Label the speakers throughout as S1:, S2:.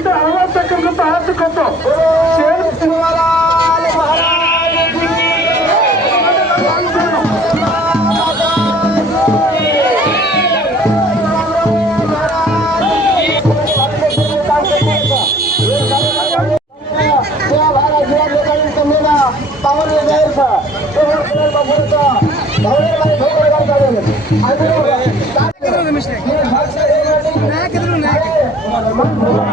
S1: ඊට අවශ්‍ය කරන පාසකත ශේෂ් මහරාජ මහරාජ Thank you.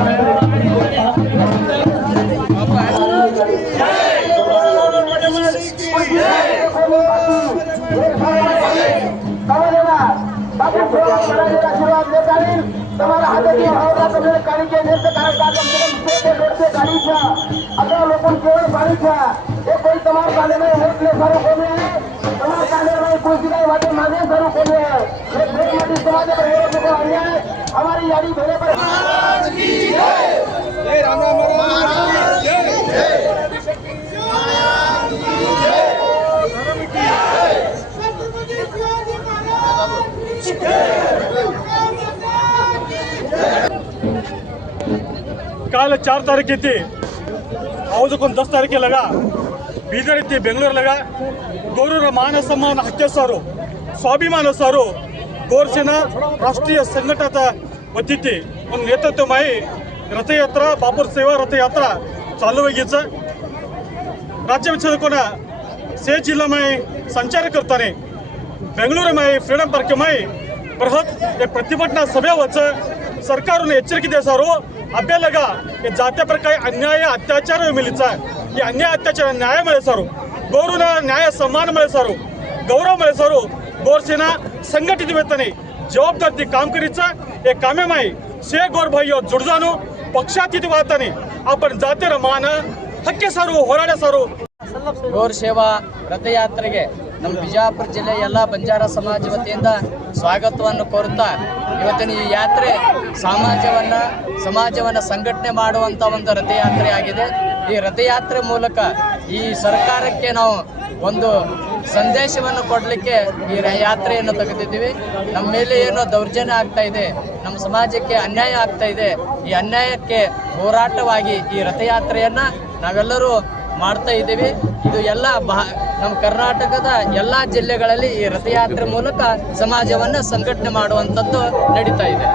S1: आपल्याला काळी केंद्राचं कारण का कमसे कम दोनशे गाडीच्या अकरा लोकांनी केवळ गाडीच्या हे कोणी समाज झाले नाही हेतले सर्व कोणी आहे समाज झाले नाही कोणती काही वाटे माझे सर्व कोणी आहे हे ब्रेकमध्ये समाज पर हेरत लोक अन्याय हमारी यादी भेरे पर राम
S2: राम चार तारीख थी अवधि को दस तारीख लगा ಬೀದರ್ ಇತ್ತು ಬೆಂಗಳೂರಲಾಗ ಗೌರವರ ಮಾನ ಸಮ್ಮಾನ ಹತ್ಯೆ ಸಾರು ಸ್ವಾಭಿಮಾನ ಸಾರು ಗೋರ್ಸೇನ ರಾಷ್ಟ್ರೀಯ ಸಂಘಟದ वतीती ಒಂದು ನೇತೃತ್ವ माई रथयात्रा बापूर सेवा रथयात्रा चालू व्हायचं राज्य कोणा से जिल्हा माई संचार करताना ಬೆಂಗಳೂರು ಮಾಯಿ ಫ್ರೀಡಂ ಪಾರ್ಕ್ ಮಾಯಿ ಬೃಹತ್ एक प्रतिभटना सभेवरचं सरकारने एಚ್ಚरिಕೆ देसारो आपल्याला जात्याप्रकारे अन्याय अत्याचार मिलीचा ಈ ಅನ್ಯಾಯ ಅತ್ಯಾಚಾರ ನ್ಯಾಯ ಮಳೆ ಸಾರು ಗೌರವನ ನ್ಯಾಯ ಸಮ್ಮಾನ ಮಳೆ ಸಾರು ಗೌರವ ಮಳೆ ಸಾರು गोरसेना संघटित वेतने जबाबदारी काम करीचा हे कामेमाई से गोरभाई जुडजानो पक्षातीत वाताने आपण जातेर मान हक्के सारू होराड्या
S3: सारू गोरसेवा रथयात्रेगे ನಮ್ಮ ಬಿಜಾಪುರ ಜಿಲ್ಲೆ ಎಲ್ಲ ಬಂಜಾರ ಸಮಾಜ ವತಿಯಿಂದ ಸ್ವಾಗತವನ್ನು ಕೋರುತ್ತಾ ಇವತ್ತಿನ ಈ ಯಾತ್ರೆ ಸಮಾಜವನ್ನ ಸಮಾಜವನ್ನ ಸಂಘಟನೆ ಮಾಡುವಂತ ಒಂದು ರಥಯಾತ್ರೆ ಆಗಿದೆ. ಈ ರಥಯಾತ್ರೆ ಮೂಲಕ ಈ ಸರ್ಕಾರಕ್ಕೆ ನಾವು ಒಂದು ಸಂದೇಶವನ್ನು ಕೊಡಲಿಕ್ಕೆ ಈ ಯಾತ್ರೆಯನ್ನು ತೆಗೆದಿದ್ದೀವಿ. ನಮ್ಮ ಮೇಲೆ ಏನೋ ದೌರ್ಜನ್ಯ ಆಗ್ತಾ ಇದೆ, ನಮ್ಮ ಸಮಾಜಕ್ಕೆ ಅನ್ಯಾಯ ಆಗ್ತಾ ಇದೆ. ಈ ಅನ್ಯಾಯಕ್ಕೆ ಹೋರಾಟವಾಗಿ ಈ ರಥಯಾತ್ರೆಯನ್ನ ನಾವೆಲ್ಲರೂ ಮಾಡ್ತಾ ಇದ್ದೀವಿ. ಇದು ಎಲ್ಲ ಬಹ, ನಮ್ಮ ಕರ್ನಾಟಕದ ಎಲ್ಲ ಜಿಲ್ಲೆಗಳಲ್ಲಿ ಈ ರಥಯಾತ್ರೆ ಮೂಲಕ ಸಮಾಜವನ್ನು ಸಂಘಟನೆ ಮಾಡುವಂಥದ್ದು ನಡೀತಾ ಇದೆ.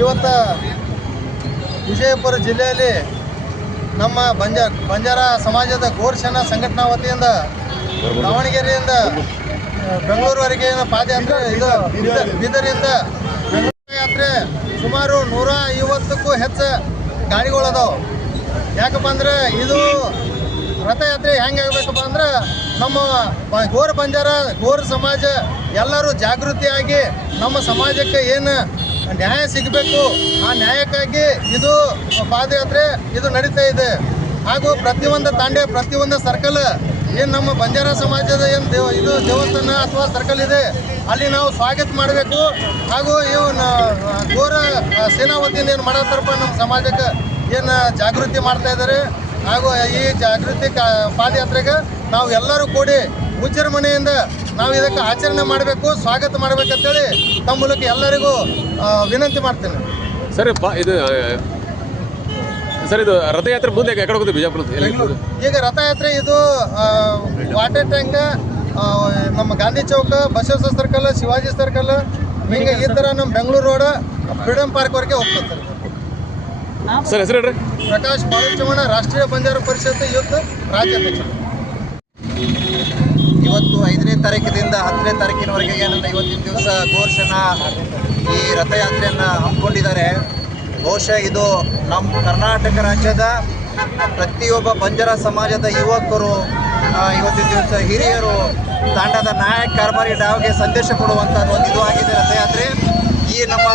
S4: ಇವತ್ತು ವಿಜಯಪುರ ಜಿಲ್ಲೆಯಲ್ಲಿ ನಮ್ಮ ಬಂಜ, ಬಂಜಾರ ಸಮಾಜದ ಗೋರ್ಶನ ಸಂಘಟನಾ ವತಿಯಿಂದ ದಾವಣಗೆರೆಯಿಂದ ಬೆಂಗಳೂರುವರೆಗೆ ಪಾದಯಾತ್ರೆ ಇದು ಬೀದರ್- ಬೀದರಿಂದ ಯಾತ್ರೆ ಸುಮಾರು ನೂರ ಐವತ್ತಕ್ಕೂ ಹೆಚ್ಚು ಗಾಡಿಗಳದಾವು. ಯಾಕಪ್ಪ ಅಂದ್ರೆ ಇದು ರಥಯಾತ್ರೆ ಹೆಂಗೆ ಆಗ್ಬೇಕಪ್ಪ ಅಂದ್ರೆ ನಮ್ಮ ಘೋರ ಬಂಜಾರ ಗೋರ್ ಸಮಾಜ ಎಲ್ಲರೂ ಜಾಗೃತಿಯಾಗಿ ನಮ್ಮ ಸಮಾಜಕ್ಕೆ ಏನು ನ್ಯಾಯ ಸಿಗಬೇಕು. ಆ ನ್ಯಾಯಕ್ಕಾಗಿ ಇದು ಪಾದಯಾತ್ರೆ, ಇದು ನಡೀತಾ ಇದೆ. ಹಾಗೂ ಪ್ರತಿಯೊಂದು ತಾಂಡೆ, ಪ್ರತಿಯೊಂದು ಸರ್ಕಲ್ ಏನು ನಮ್ಮ ಬಂಜಾರ ಸಮಾಜದ ಏನು ದೇವ, ಇದು ದೇವಸ್ಥಾನ ಅಥವಾ ಸರ್ಕಲ್ ಇದೆ, ಅಲ್ಲಿ ನಾವು ಸ್ವಾಗತ ಮಾಡಬೇಕು. ಹಾಗೂ ಇವು ಘೋರ ಸೇನಾ ಏನು ಮಾಡತ್ತಾರಪ್ಪ ನಮ್ಮ ಸಮಾಜಕ್ಕೆ, ಏನು ಜಾಗೃತಿ ಮಾಡ್ತಾ ಇದ್ದಾರೆ ಹಾಗೂ ಈ ಜಾಗೃತಿ ಪಾದಯಾತ್ರೆಗೆ ನಾವು ಎಲ್ಲರೂ ಕೂಡಿ ವಿಜೃಂಭಣೆಯಿಂದ ನಾವು ಇದಕ್ಕೆ ಆಚರಣೆ ಮಾಡಬೇಕು ಸ್ವಾಗತ ಮಾಡಬೇಕಂತೇಳಿ ತಮ್ಮ ಮೂಲಕ ಎಲ್ಲರಿಗೂ ವಿನಂತಿ ಮಾಡ್ತೇನೆ.
S5: ಸರಿ ಇದು ಸರ್ ಇದು ರಥಯಾತ್ರೆ ಮುಂದೆ ಎಕಡೆ ಹೋಗುತ್ತೆ ಬಿಜಾಪುರ
S4: ಈಗ ರಥಯಾತ್ರೆ ಇದು ವಾಟರ್ ಟ್ಯಾಂಕ್ ನಮ್ಮ ಗಾಂಧಿ ಚೌಕ ಬಸವೇಶ್ವರ ಸರ್ಕಲ್ ಶಿವಾಜಿ ಸರ್ಕಲ್ ಹಿಂಗೆ ಈ ಥರ ನಮ್ಮ ಬೆಂಗಳೂರು ರೋಡ್ ಫ್ರೀಡಮ್ ಪಾರ್ಕ್ವರೆಗೆ ಹೋಗ್ತದೆ. ಸರ್
S5: ಸರ್ ಹೆಸರು
S4: ಪ್ರಕಾಶ್ ಬಾಲಚಮಣ ರಾಷ್ಟ್ರೀಯ ಬಂಜಾರ ಪರಿಷತ್ ಯೂತ್ ರಾಜ್ಯಾಧ್ಯಕ್ಷರು.
S6: ಇವತ್ತು ಐದನೇ ತಾರೀಕಿನಿಂದ ಹತ್ತನೇ ತಾರೀಕಿನವರೆಗೆ ಏನನ್ನ ಇವತ್ತಿನ ದಿವಸ ಘೋಷಣ ಈ ರಥಯಾತ್ರೆಯನ್ನು ಹಮ್ಮಿಕೊಂಡಿದ್ದಾರೆ. ಬಹುಶಃ ಇದು ನಮ್ಮ ಕರ್ನಾಟಕ ರಾಜ್ಯದ ಪ್ರತಿಯೊಬ್ಬ ಬಂಜರ ಸಮಾಜದ ಯುವಕರು ಇವತ್ತಿನ ದಿವಸ ಹಿರಿಯರು, ತಾಂಡದ ನಾಯಕ ಕಾರ್ಬಾರಿ ಡಾವ್ಗೆ ಸಂದೇಶ ಕೊಡುವಂಥದ್ದು ಒಂದು ಇದು ಆಗಿದೆ ರಥಯಾತ್ರೆ. ಈ ನಮ್ಮ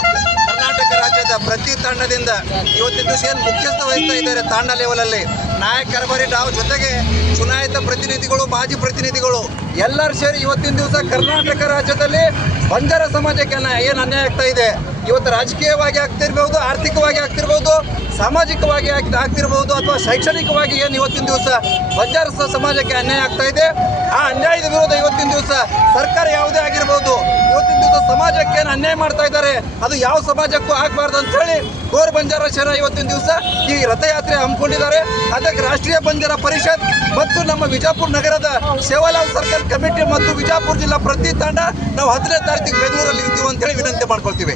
S6: ಕರ್ನಾಟಕ ರಾಜ್ಯದ ಪ್ರತಿ ತಾಂಡದಿಂದ ಇವತ್ತಿನ ದಿವಸ ಏನು ಮುಖ್ಯಸ್ಥ ವಹಿಸ್ತಾ ಇದ್ದಾರೆ ತಾಂಡ ಲೆವೆಲಲ್ಲಿ ನಾಯಕ ಕರಬಾರಿ ನಾವು ಜೊತೆಗೆ ಚುನಾಯಿತ ಪ್ರತಿನಿಧಿಗಳು, ಮಾಜಿ ಪ್ರತಿನಿಧಿಗಳು ಎಲ್ಲರೂ ಸೇರಿ ಇವತ್ತಿನ ದಿವಸ ಕರ್ನಾಟಕ ರಾಜ್ಯದಲ್ಲಿ ಬಂಜಾರ ಸಮಾಜಕ್ಕೆ ಏನು ಅನ್ಯಾಯ ಆಗ್ತಾ ಇದೆ? ಇವತ್ತು ರಾಜಕೀಯವಾಗಿ ಆಗ್ತಿರ್ಬೋದು, ಆರ್ಥಿಕವಾಗಿ ಆಗ್ತಿರ್ಬೋದು, ಸಾಮಾಜಿಕವಾಗಿ ಆಗ್ತಿರ್ಬೋದು ಅಥವಾ ಶೈಕ್ಷಣಿಕವಾಗಿ ಏನು ಇವತ್ತಿನ ದಿವಸ ಬಂಜಾರ ಸಮಾಜಕ್ಕೆ ಅನ್ಯಾಯ ಆಗ್ತಾ ಇದೆ, ಆ ಅನ್ಯಾಯದ ವಿರೋಧ ಇವತ್ತಿನ ದಿವಸ ಸರ್ಕಾರ ಯಾವುದೇ ಆಗಿರ್ಬೋದು, ಇವತ್ತಿನ ದಿವಸ ಸಮಾಜಕ್ಕೆ ಏನು ಅನ್ಯಾಯ ಮಾಡ್ತಾ ಇದ್ದಾರೆ, ಅದು ಯಾವ ಸಮಾಜಕ್ಕೂ ಆಗಬಾರ್ದು ಅಂತ ಹೇಳಿ ಗೋರ್ ಬಂಜಾರ ಶರ ಇವತ್ತಿನ ದಿವಸ ಈ ರಥಯಾತ್ರೆ ಹಮ್ಮಿಕೊಂಡಿದ್ದಾರೆ. ಅದಕ್ಕೆ ರಾಷ್ಟ್ರೀಯ ಬಂಜಾರ ಪರಿಷತ್ ಮತ್ತು ನಮ್ಮ ವಿಜಾಪುರ ನಗರದ ಸೇವಾಲಾಲ್ ಸರ್ಕಲ್ ಕಮಿಟಿ ಮತ್ತು ವಿಜಾಪುರ ಜಿಲ್ಲಾ ಪ್ರತಿ ತಂಡ ನಾವು ಹತ್ತನೇ ತಾರೀಕಿಗೆ ಬೆಂಗಳೂರಲ್ಲಿ ಇದ್ದೀವಿ ಅಂತ ಹೇಳಿ ವಿನಂತಿ ಮಾಡ್ಕೊಳ್ತೀವಿ.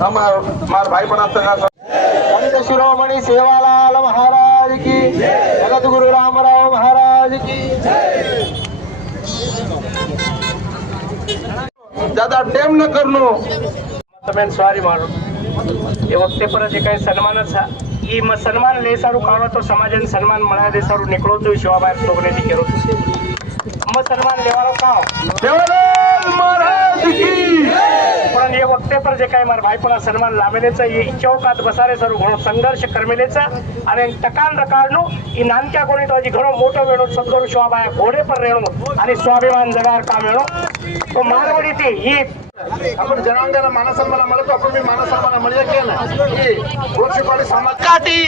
S1: મારા ભાઈ પણ શિરોમણી સેવાલાલ મહારાજ કી જગત ગુરુ રામરાવ મહારાજ કી દાદા ટેમ ન કરનો
S7: તમે સ્વારી મારો એ વખતે પર જે કઈ સન્માન હતા એ સન્માન લે સારું કાઢો તો સમાજને સન્માન મળે તે સારું નીકળો તો શિવા બહાર છોકરીથી કેરો અમે સન્માન લેવાનો
S1: કામ
S7: પણ એ વખતે પર જે કાંઈ મારા ભાઈ પણ સન્માન લાવેલે છે એ ચૌકાત બસારે સારું ઘણો સંઘર્ષ કરમેલે છે અને ટકાન રકાળનો એ નાનક્યા કોની તો હજી ઘણો મોટો વેણો સદગુરુ શોભાએ ઘોડે પર રહેણો અને સ્વાભિમાન જગાર કામ વેણો તો મારવાડીથી એ
S1: आपण जनांगाला मानसन्मान म्हणतो आपण मी मानसन्मान म्हणजे केलं गोरक्षेपाडी समाज काठी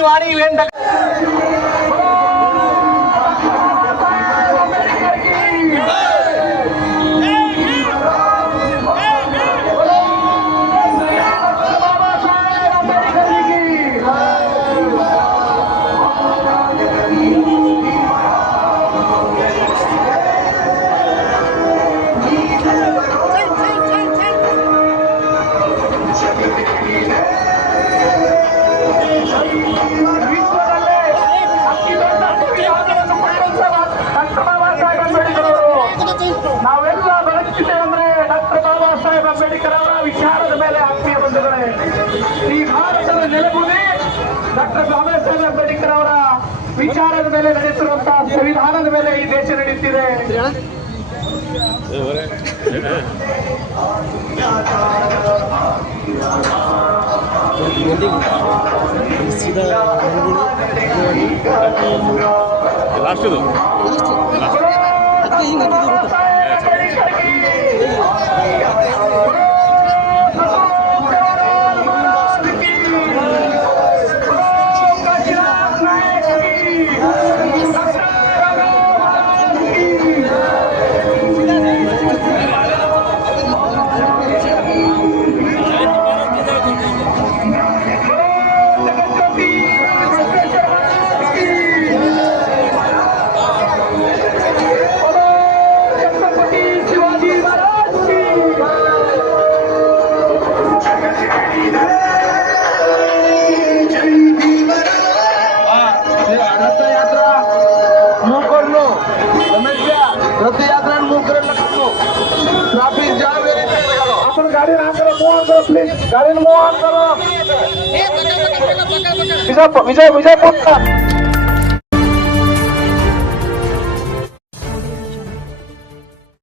S7: वाणी ಡಾಕ್ಟರ್ ಬಾಬಾ ಸಾಹೇಬ್ ಅಂಬೇಡ್ಕರ್ ಅವರ ವಿಚಾರದ ಮೇಲೆ ನಡೆಯುತ್ತಿರುವಂತಹ ಸಂವಿಧಾನದ ಮೇಲೆ ಈ ದೇಶ ನಡೆಯುತ್ತಿದೆ
S5: ಲಾಸ್ಟ್ રથયાત્રા
S1: મોકલનું તમે
S8: ત્યાં રથયાત્રા મોકલ ટ્રાફિક જામ એ
S1: રીતે આપણે ગાડી ના કરો મોહન કરો પ્લીઝ ગાડીને મોહન કરો વિજય વિજય વિજય પોતા